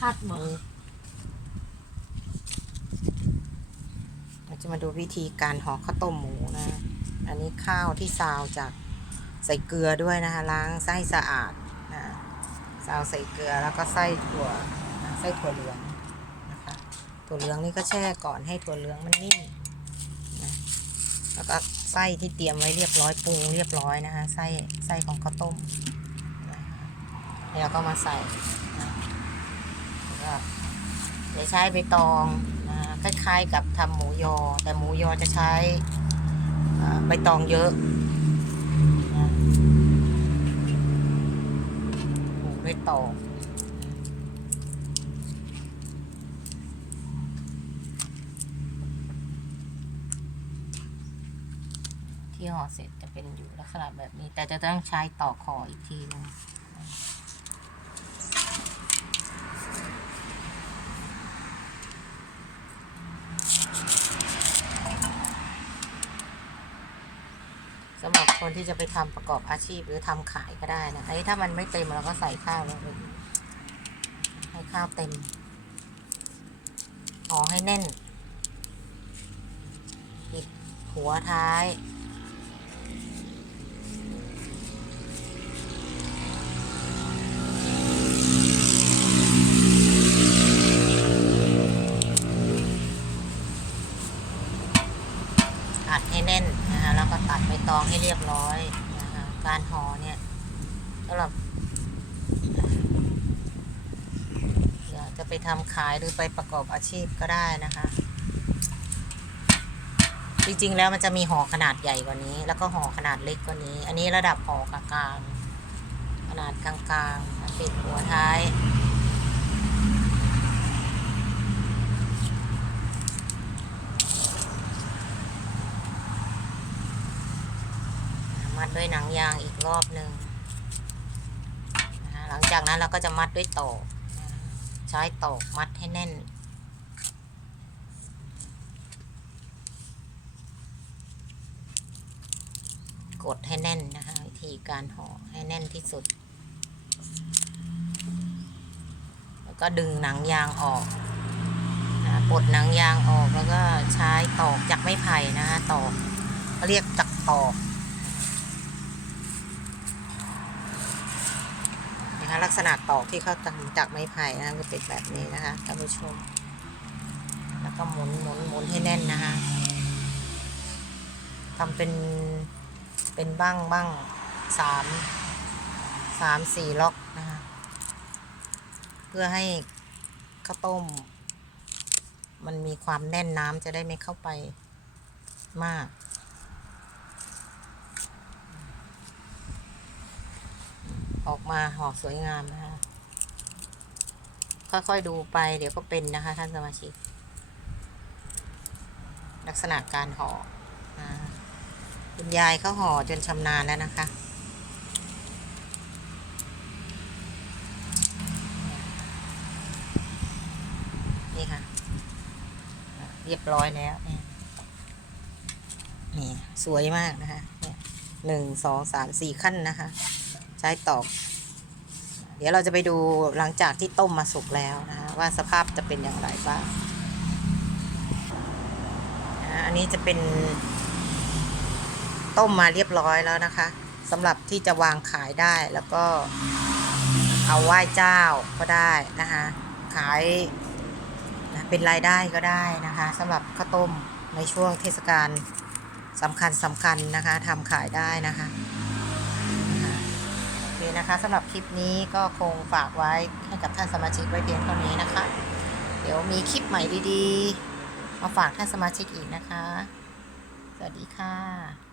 คัดหมดเราจะมาดูวิธีการห่อข้าวต้มหมูนะ อันนี้ข้าวที่ซาวจากใส่เกลือด้วยนะคะล้างไส้สะอาดนะซาวใส่เกลือแล้วก็ไส้ถั่วนะไส้ถั่วเหลืองนะคะถั่วเหลืองนี่ก็แช่ก่อนให้ถั่วเหลืองมันนิ่มนะแล้วก็ไส้ที่เตรียมไว้เรียบร้อยปรุงเรียบร้อยนะคะไส้ไส้ของข้าวต้มนะคะแล้วก็มาใส่นะ แล้วก็ใช้ใบตองคล้ายๆกับทำหมูยอ แต่หมูยอจะใช้ใบตองเยอะนะหมูใบตองที่ห่อเสร็จจะเป็นอยู่ลักษณะแบบนี้ แต่จะต้องใช้ต่อคออีกทีนึง สำหรับคนที่จะไปทำประกอบอาชีพหรือทำขายก็ได้นะอันนี้ถ้ามันไม่เต็มเราก็ใส่ข้าวลงไปให้ข้าวเต็มห่อให้แน่นปิดหัวท้าย อัดให้แน่นนะคะแล้วก็ ตองให้เรียบร้อยนะคะการห่อเนี่ยสำหรับอยากจะไปทำขายหรือไปประกอบอาชีพก็ได้นะคะ จริงๆแล้วมันจะมีห่อขนาดใหญ่กว่านี้ แล้วก็ห่อขนาดเล็กกว่านี้ อันนี้ระดับห่อกลางๆขนาดกลางๆปิดหัวท้าย มั ด้วยหนังยางอีกรอบหนึ่งนะหลังจากนั้นเราก็จะมัดด้วยตอกใช้ตอกมัดให้แน่น กดให้แน่นนะคะวิธีการห่อให้แน่นที่สุด แล้วก็ดึงหนังยางออกนะปลดหนังยางออกแล้วก็ใช้ตอกจากไม้ไผ่นะคะตอกเขาเรียกจักตอก นะคะ ลักษณะตอกที่เขาทำจากไม้ไผ่นะคะจะเป็นแบบนี้นะคะท่านผู้ชม แล้วก็หมุนหมุนหมุนให้แน่นนะคะทำเป็นเป็นบ้างบ้างสามสามสี่ล็อกนะคะ เพื่อให้ข้าวต้ม มันมีความแน่นน้ำจะได้ไม่เข้าไปมาก ออกมาห่อสวยงามนะคะ ค่อยๆดูไปเดี๋ยวก็เป็นนะคะท่านสมาชิก ลักษณะการห่ออ่าคุณยายเขาห่อจนชำนาญแล้วนะคะนี่ค่ะ เรียบร้อยแล้วเนี่ยสวยมากนะคะเนี่ยหนึ่งสองสามสี่ขั้นนะคะ ใช้ตอก เดี๋ยวเราจะไปดูหลังจากที่ต้มมาสุกแล้วนะคะว่าสภาพจะเป็นอย่างไรบ้างอันนี้จะเป็น ต้มมาเรียบร้อยแล้วนะคะสำหรับที่จะวางขายได้แล้วก็เอาไหว้เจ้าก็ได้นะคะขายนะเป็นรายได้ก็ได้นะคะสำหรับข้าวต้มในช่วงเทศกาลสำคัญสำคัญนะคะทำขายได้นะคะ นะคะสำหรับคลิปนี้ก็คงฝากไว้ให้กับท่านสมาชิกไว้เพียงเท่านี้นะคะ เดี๋ยวมีคลิปใหม่ดีๆ มาฝากท่านสมาชิกอีกนะคะ สวัสดีค่ะ